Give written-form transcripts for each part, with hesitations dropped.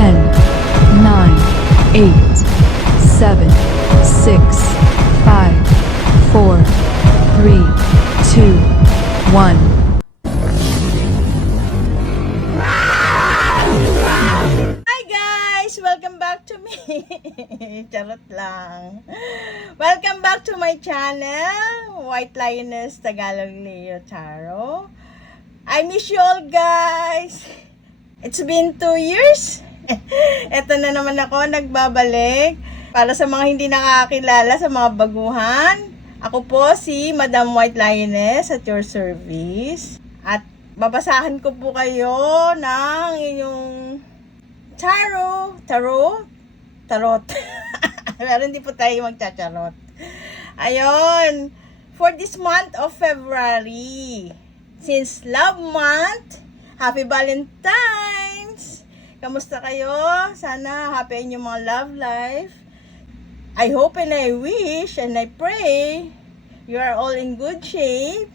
10, 9, 8, 7, 6, 5, 4, 3, 2, 1. Hi guys! Welcome back to me. Charot lang. Welcome back to my channel, White Lioness Tagalog Leo Tarot. I miss you all guys. It's been 2 years. Eto na naman ako, nagbabalik. Para sa mga hindi nakakilala, sa mga baguhan, ako po si Madam White Lioness at your service. At babasahan ko po kayo ng inyong tarot. Pero hindi po tayo magchacharot. Ayun. For this month of February, since Love Month, Happy Valentine's! Kamusta kayo? Sana happy in yung mga love life. I hope and I wish and I pray you are all in good shape.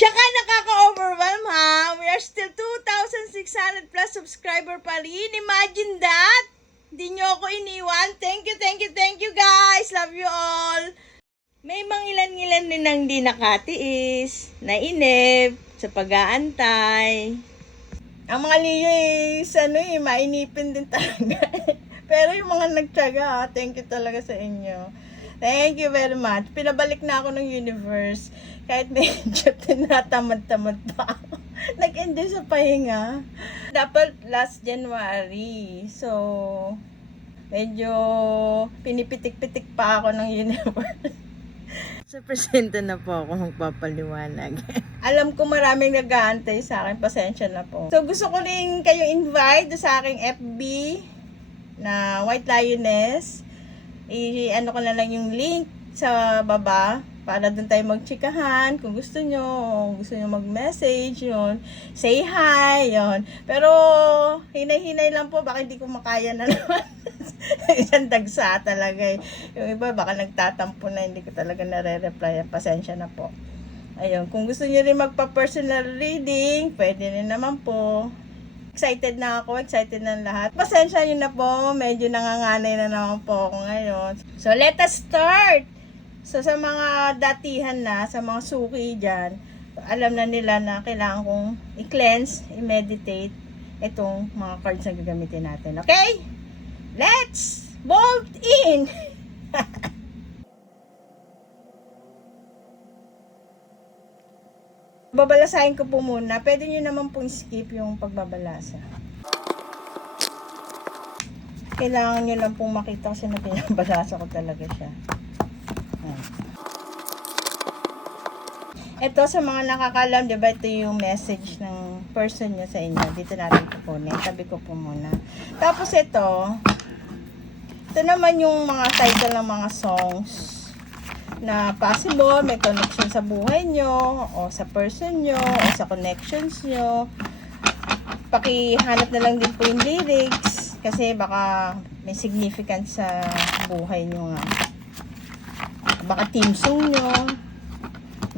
Tsaka nakaka-overwhelm ha. We are still 2,600 plus subscriber pa rin. Imagine that. Hindi nyo ako iniwan. Thank you guys. Love you all. May mga ilan-ilan din ang di nakatiis, nainip, sa pag-aantay. Ang mga Leo mainipin din talaga. Pero yung mga nagtyaga, thank you talaga sa inyo. Thank you very much. Pinabalik na ako ng universe. Kahit medyo tinatamad-tamad pa ako. Nag-enjoy sa pahinga. Dapat last January. So, medyo pinipitik-pitik pa ako ng universe. Sa presento na po ako magpapaliwanag. Alam ko maraming nag-aantay sa akin. Pasensya na po. So, gusto ko rin kayo invite sa aking FB na White Lioness. I-ano ko na lang yung link sa baba para doon tayo magchikahan kung gusto nyo mag-message yun, say hi yun. Pero hinay-hinay lang po, baka hindi ko makaya na naman. Isang dagsa talaga eh. Yung iba baka nagtatampo na, hindi ko talaga nare-reply. Pasensya na po. Ayun, kung gusto nyo rin magpa-personal reading, pwede rin naman po. Excited na ako, excited na lahat. Pasensya nyo na po, medyo nanganganay na naman po ako ngayon. So, let us start! So, sa mga datihan na, sa mga suki dyan, alam na nila na kailangan kong i-cleanse, i-meditate itong mga cards na gagamitin natin. Okay? Let's bolt in! Babalasahin ko po muna. Pwede nyo naman pong skip yung pagbabalasa. Kailangan nyo lang pong makita kasi na pinabalasa ko talaga siya. Ito sa mga nakakalam, diba ito yung message ng person nyo sa inyo. Dito natin kukunin. Tabi ko po muna. Tapos ito naman yung mga title ng mga songs na possible, may connection sa buhay nyo, o sa person nyo, o sa connections nyo. Pakihanap na lang din po yung lyrics, kasi baka may significance sa buhay nyo nga. Baka team song nyo,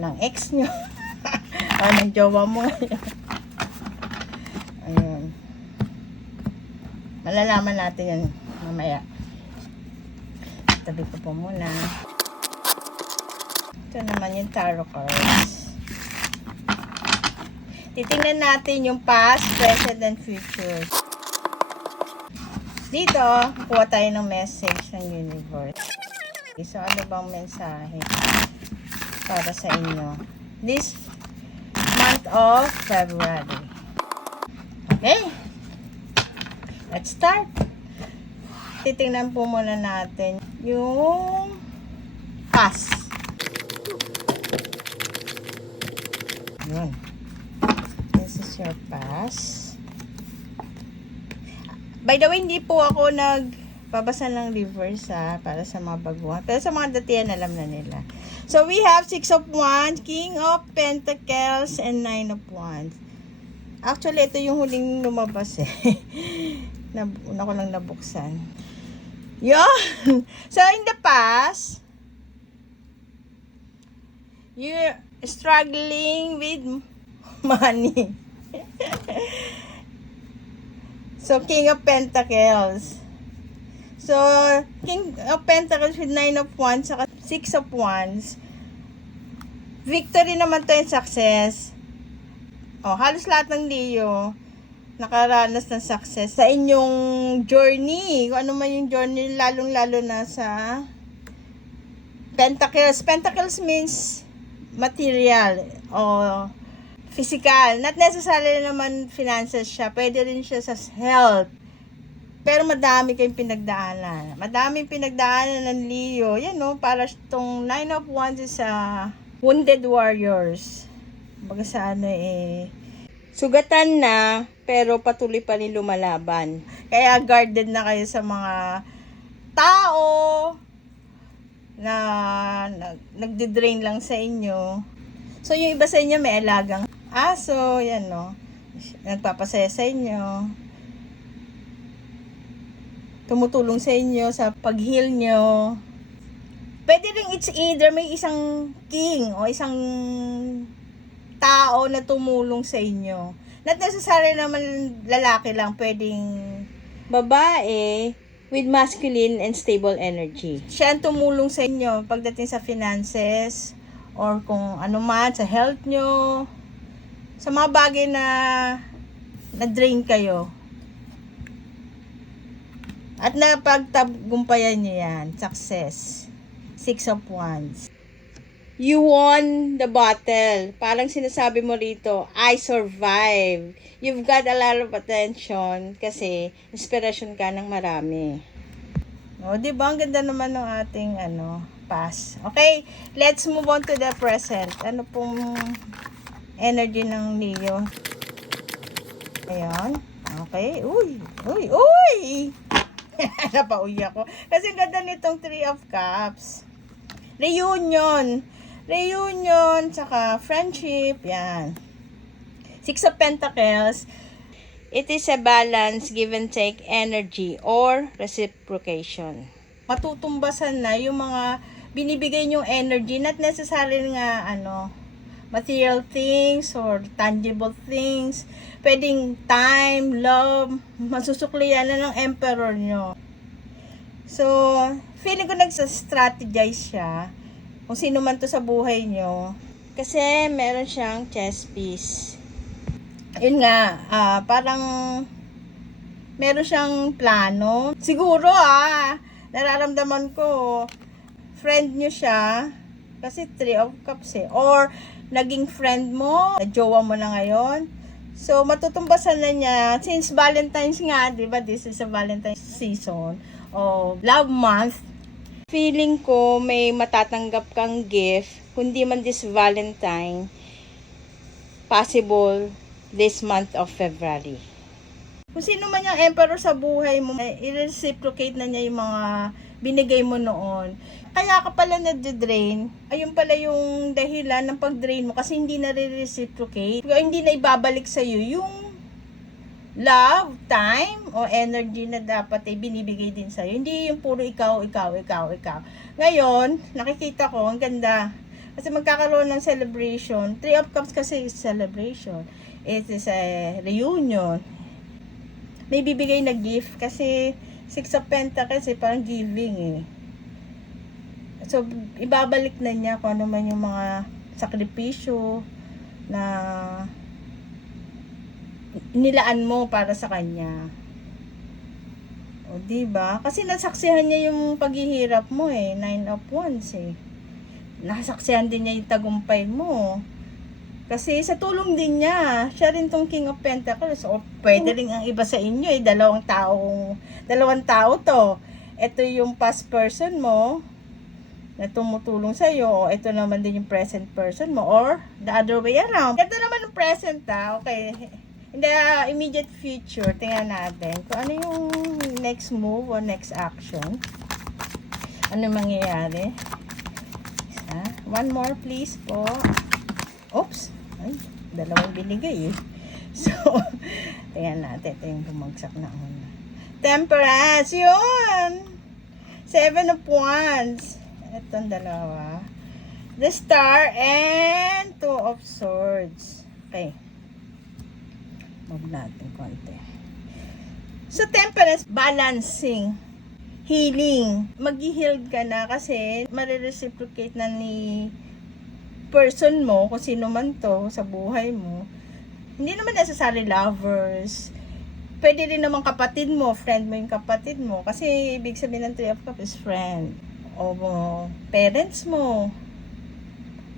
ng ex nyo, o ng jowa mo. Ayun. Malalaman natin yan mamaya. Tabi ko po muna. Ito naman yung tarot cards. Titingnan natin yung past, present, and future. Dito, kuha tayo ng message ng universe. So, ano bang mensahe para sa inyo this month of February? Okay. Let's start. Titingnan po muna natin yung past. Yun. This is your past. By the way, hindi po ako nagbabasa ng reverse para sa mga baguhan. Pero sa mga datihan, alam na nila. So, we have 6 of Wands, King of Pentacles, and 9 of Wands. Actually, ito yung huling lumabas eh. Una ko lang nabuksan. Yun! So, in the past, you're struggling with money. So, King of Pentacles. So, King of Pentacles with 9 of Wands saka 6 of Wands. Victory naman to yung success. Oh, halos lahat ng Leo nakaranas ng success sa inyong journey. Kung ano man yung journey, lalong-lalo na sa Pentacles. Pentacles means material o physical. Not necessarily naman finances siya. Pwede rin siya sa health. Pero madami kayong pinagdaanan. Madaming pinagdaanan ng Leo. Yan no, para itong 9 of Wands is wounded warriors. Baga sa ano sugatan na, pero patuloy pa rin lumalaban. Kaya guarded na kayo sa mga tao na nagde-drain lang sa inyo. So, yung iba sa inyo may alagang aso, yan no. Nagpapasaya sa inyo. Tumutulong sa inyo sa pag-heal nyo. Pwede rin it's either may isang king o isang tao na tumulong sa inyo. Not necessarily naman lalaki lang, pwedeng babae with masculine and stable energy. Siya ang tumulong sa inyo pagdating sa finances or kung ano man, sa health nyo, sa mga bagay na na-drain kayo. At napagtagumpayan nyo yan. Success. 6 of Wands. You won the battle. Parang sinasabi mo rito, I survived. You've got a lot of attention kasi inspiration ka ng marami. O, di ba? Ang ganda naman ng ating pass. Okay, let's move on to the present. Ano pong energy ng Leo? Ayan. Okay. Uy! Uy! Uy! Napauwi ako. Kasi ang ganda nitong 3 of Cups. Reunion. Reunion, tsaka friendship, yan. 6 of Pentacles. It is a balance, give and take energy or reciprocation. Matutumbasan na yung mga binibigay nyong energy, not necessarily nga, material things or tangible things. Pwedeng time, love, masusuklian na ng emperor nyo. So, feeling ko nagsa-strategize siya kung sino man to sa buhay nyo. Kasi meron siyang chess piece. Yun nga, parang meron siyang plano. Siguro nararamdaman ko, friend nyo siya, kasi 3 of Cups or naging friend mo, jowa mo na ngayon. So, matutumbasan na niya, since Valentine's nga, di ba, this is a Valentine's season, o love month, feeling ko may matatanggap kang gift, kundi man this Valentine, possible this month of February. Kung sino man yung emperor sa buhay mo, i-reciprocate na niya yung mga binigay mo noon. Kaya ka pala na-drain, ayun pala yung dahilan ng pag-drain mo kasi hindi na re-reciprocate. Hindi na ibabalik sa'yo yung love, time, o energy na dapat binibigay din sa'yo. Hindi yung puro ikaw. Ngayon, nakikita ko, ang ganda. Kasi magkakaroon ng celebration. 3 of Cups kasi is celebration. It is a reunion. May bibigay na gift kasi 6 of Pentacles parang giving So, ibabalik na niya kung ano man yung mga sakripisyo na nilaan mo para sa kanya. O, diba? Kasi nasaksihan niya yung paghihirap mo 9 of Wands Nasaksihan din niya yung tagumpay mo. Kasi sa tulong din niya, siya rin tong King of Pentacles. O pwede rin ang iba sa inyo dalawang tao to. Ito yung past person mo na tumutulong sa iyo, o ito naman din yung present person mo, or the other way around. Ito naman yung present okay. In the immediate future, tingnan natin kung ano yung next move or next action. Ano mangyayari? One more please po. Oops! Ay, dalawang binigay So, tingnan natin. Ito yung bumagsak na una. Temperance! Yun! 7 of Wands. Itong dalawa. The Star and 2 of Swords. Okay. Move natin konti. So, temperance, balancing, healing. Mag-heal ka na kasi marireciprocate na ni person mo, kung sino man to sa buhay mo. Hindi naman necessary lovers. Pwede rin naman kapatid mo, friend mo yung kapatid mo. Kasi ibig sabihin ng Three of Cups is friend. O parents mo,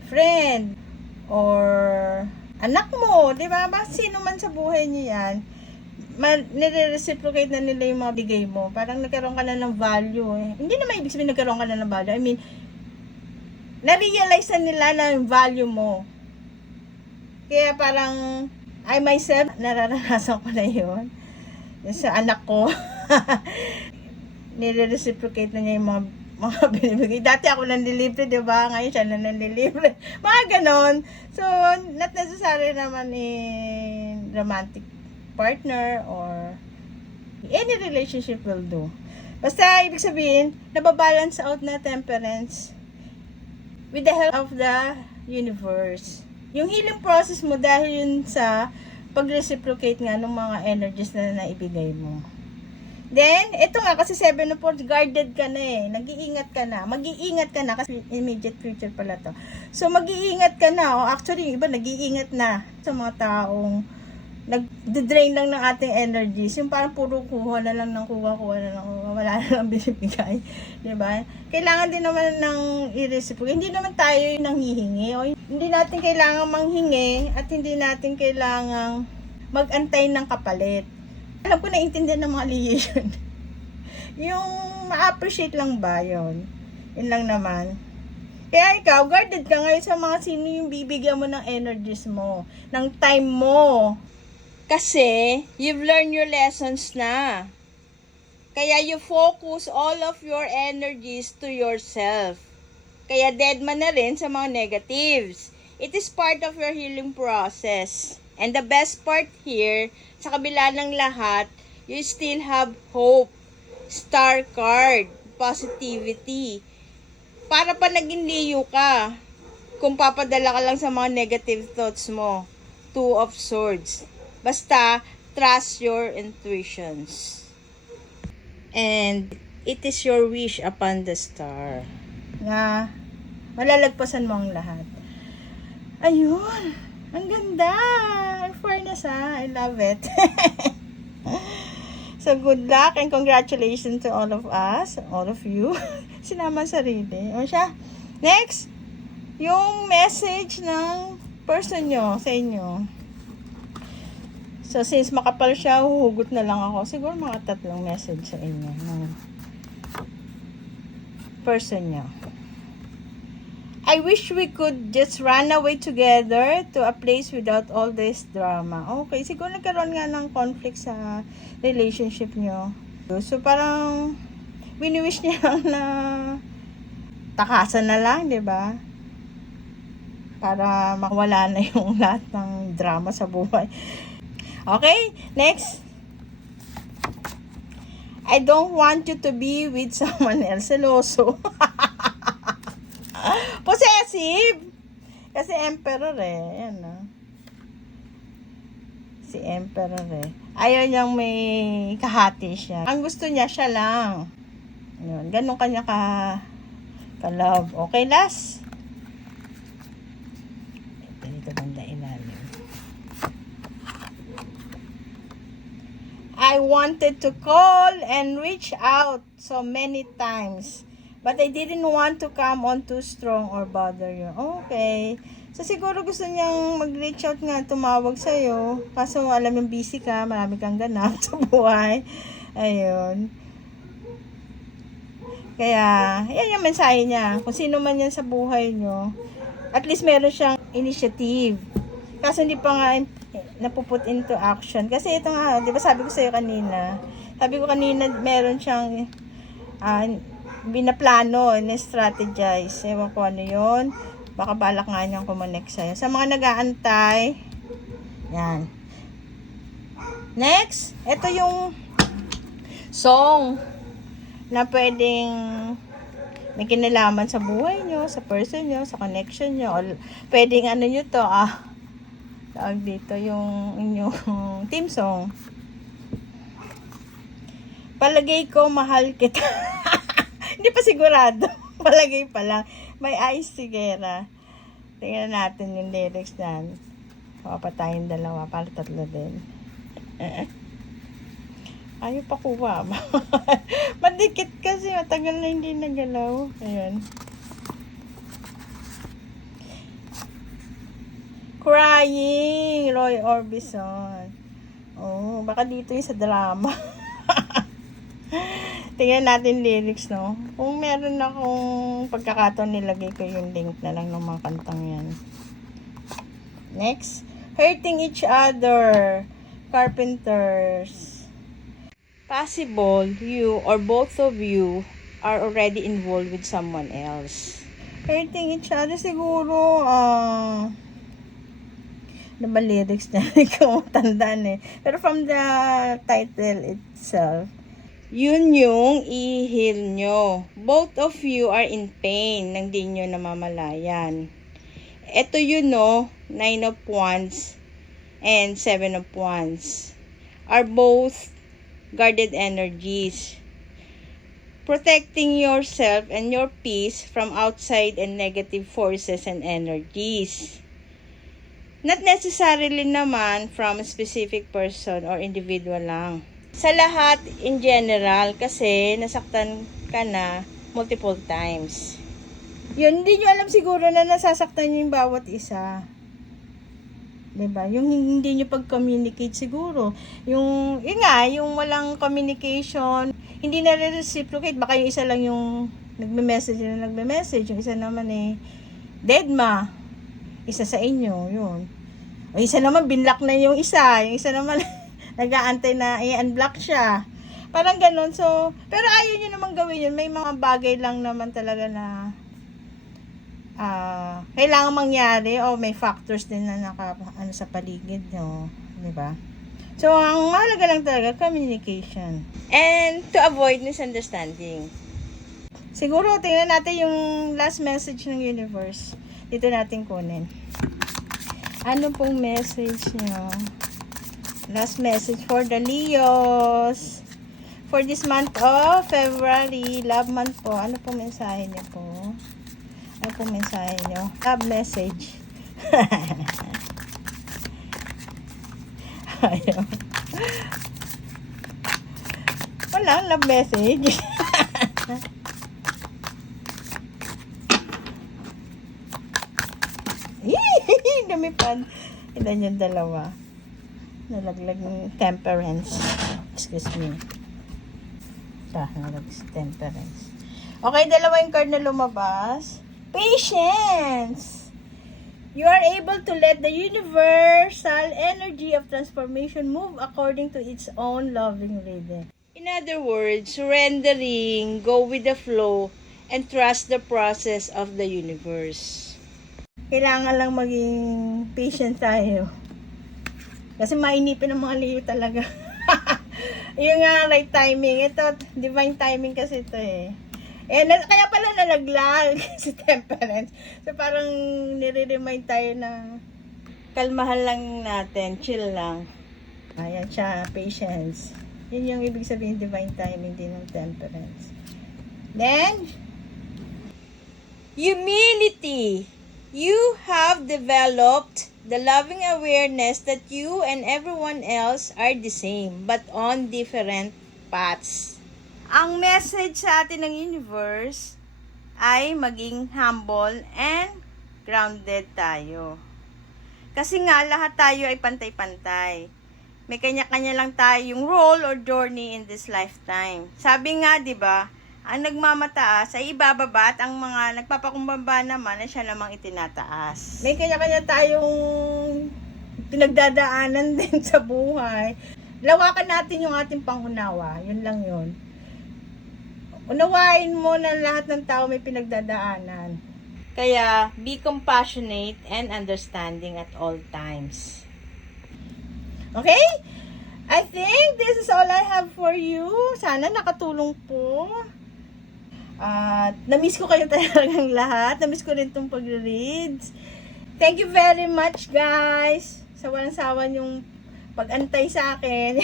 friend, or anak mo, di ba? Sino man sa buhay niyo yan, nire-reciprocate na nila yung mga bigay mo. Parang nagkaroon ka na ng value eh. Hindi naman ibig sabihin nagkaroon ka na ng value. I mean, na-realize na nila na yung value mo. Kaya parang, I myself, nararanasan ko na yun. Sa anak ko, nire-reciprocate na niya yung mga binibigay. Dati ako nanlilibre, di ba? Ngayon siya na nanlilibre. Mga ganon. So, not necessary naman in romantic partner or any relationship will do. Basta, ibig sabihin, nababalance out na temperance with the help of the universe. Yung healing process mo dahil yun sa pag-reciprocate nga ng mga energies na naibigay mo. Then, ito nga kasi 7 of Swords, guarded ka na eh. Nag-iingat ka na. Mag-iingat ka na kasi immediate future pala to. So, mag-iingat ka na. O, actually, yung iba nag-iingat na sa mga taong nag-drain lang ng ating energies. Yung parang puro kuha na lang ng kuha na lang, wala na lang binibigay. Diba? Kailangan din naman ng i-reciprocate. Hindi naman tayo yung nanghihingi. O, hindi natin kailangan manghingi at hindi natin kailangan mag-antay ng kapalit. Alam ko naiintindihan ng mga liaison. Yung ma-appreciate lang ba yun? Yun lang naman. Kaya ikaw, guarded ka ngayon sa mga sino yung bibigyan mo ng energies mo, ng time mo. Kasi, you've learned your lessons na. Kaya you focus all of your energies to yourself. Kaya dead man na rin sa mga negatives. It is part of your healing process. And the best part here, sa kabila ng lahat, you still have hope, star card, positivity. Para pa naging liyo ka, kung papadala ka lang sa mga negative thoughts mo. 2 of Swords. Basta, trust your intuitions. And it is your wish upon the star na malalagpasan mo ang lahat. Ayun! Ang ganda! In fairness I love it. So, good luck and congratulations to all of us, all of you. Sinama sarili. O siya. Next, yung message ng person nyo sa inyo. So, since makapal siya, huhugot na lang ako. Siguro mga 3 message sa inyo ng person nyo. I wish we could just run away together to a place without all this drama. Okay, siguro nagkaroon nga ng conflict sa relationship nyo. So, parang wini-wish niya lang na takasan na lang, di ba? Para mawala na yung lahat ng drama sa buhay. Okay, next. I don't want you to be with someone else. Seloso. Possessive. Kasi emperor eh. Yan ah. Si emperor eh. Ayaw niyang may kahati siya. Ang gusto niya, siya lang. Yun. Ganun kanya ka-love. Okay, last. Dito banda ilalim. I wanted to call and reach out so many times. But I didn't want to come on too strong or bother you. Okay. So, siguro gusto niyang mag-reach out nga, tumawag sa'yo. Kaso, alam yung busy ka, marami kang ganap sa buhay. Ayun. Kaya, yan yung mensahe niya. Kung sino man yan sa buhay nyo, at least meron siyang initiative. Kaso, hindi pa nga napuput into action. Kasi ito nga, di ba sabi ko sa'yo kanina, meron siyang binaplano, strategize. Ewan ko ano yun. Baka balak nga niyang kumonek sa'yo. Sa mga nag-aantay, yan. Next, ito yung song na pwedeng may kinalaman sa buhay nyo, sa person nyo, sa connection nyo. O pwedeng ano nyo to, tawag dito yung inyong team song. Palagay ko, mahal kita. Hindi pa sigurado. Palagay pa lang. May eyes sigera. Tingnan natin yung lyrics na. Papatayin dalawa, para tatlo din. Ayaw pa kuha. Madikit kasi, matagal na hindi nagalaw. Ayun. Crying, Roy Orbison. Oh, baka dito yung sa drama. Tingnan natin lyrics, no? Kung meron akong pagkakataon, nilagay ko yung link na lang ng mga kantang yan. Next, hurting each other, Carpenters. Possible you or both of you are already involved with someone else. Hurting each other siguro, ano ba lyrics na? Hindi ko matandaan eh. Pero from the title itself, yun yung i-heal nyo. Both of you are in pain nang di nyo namamalayan. Ito yun, no, 9 of Wands and 7 of Wands are both guarded energies. Protecting yourself and your peace from outside and negative forces and energies. Not necessarily naman from a specific person or individual lang. Sa lahat in general, kasi nasaktan ka na multiple times. Yun, hindi nyo alam siguro na nasasaktan nyo yung bawat isa. Diba? Yung hindi nyo pag-communicate siguro. Yung walang communication, hindi na reciprocate. Baka yung isa lang yung nagme-message, yung isa naman deadma. Isa sa inyo, yun. O isa naman, binlock na yung isa naman, nag-aantay na i-unblock siya. Parang ganun. So, pero ayaw nyo naman gawin yun. May mga bagay lang naman talaga na kailangan mangyari o may factors din na sa paligid nyo. Diba? So, ang mahalaga lang talaga, communication. And to avoid misunderstanding. Siguro, tingnan natin yung last message ng universe. Dito natin kunin. Ano pong message nyo? Last message for the Leos. For this month of February, love month po. Ano pong mensahe niyo po? Ano pong mensahe niyo? Love message. Ayaw. Wala, love message. Lumipad. Ilan yung dalawa. Nalaglag ng temperance. Excuse me. Nalaglag temperance. Okay, dalawa yung card na lumabas. Patience! You are able to let the universal energy of transformation move according to its own loving rhythm. In other words, surrendering, go with the flow, and trust the process of the universe. Kailangan lang maging patient tayo. Kasi mainipin ang mga Leo talaga. Yung nga, right timing. Ito, divine timing kasi ito eh. Kaya pala nalaglag si Temperance. So, parang nire-remind tayo na kalmahan lang natin, chill lang. Ayan siya, patience. Yun yung ibig sabihin, divine timing din ng Temperance. Then, humility. You have developed the loving awareness that you and everyone else are the same, but on different paths. Ang message sa atin ng universe ay maging humble and grounded tayo. Kasi nga, lahat tayo ay pantay-pantay. May kanya-kanya lang tayong role or journey in this lifetime. Sabi nga, di ba, ang nagmamataas ay ibababa at ang mga nagpapakumbaba naman ay siya namang itinataas. May kanya-kanya tayong pinagdadaanan din sa buhay. Lawakan natin yung ating pangunawa. Yun lang yun. Unawain mo na lahat ng tao may pinagdadaanan. Kaya, be compassionate and understanding at all times. Okay? I think this is all I have for you. Sana nakatulong po. Na-miss ko kayo talagang lahat. Na-miss ko rin itong pag-reads. Thank you very much, guys. Sa walang sawa yung pag-antay sa akin.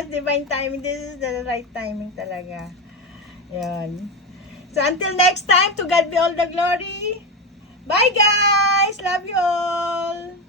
Yes, divine timing. This is the right timing talaga. Yan. So, until next time, to God be all the glory. Bye, guys! Love you all!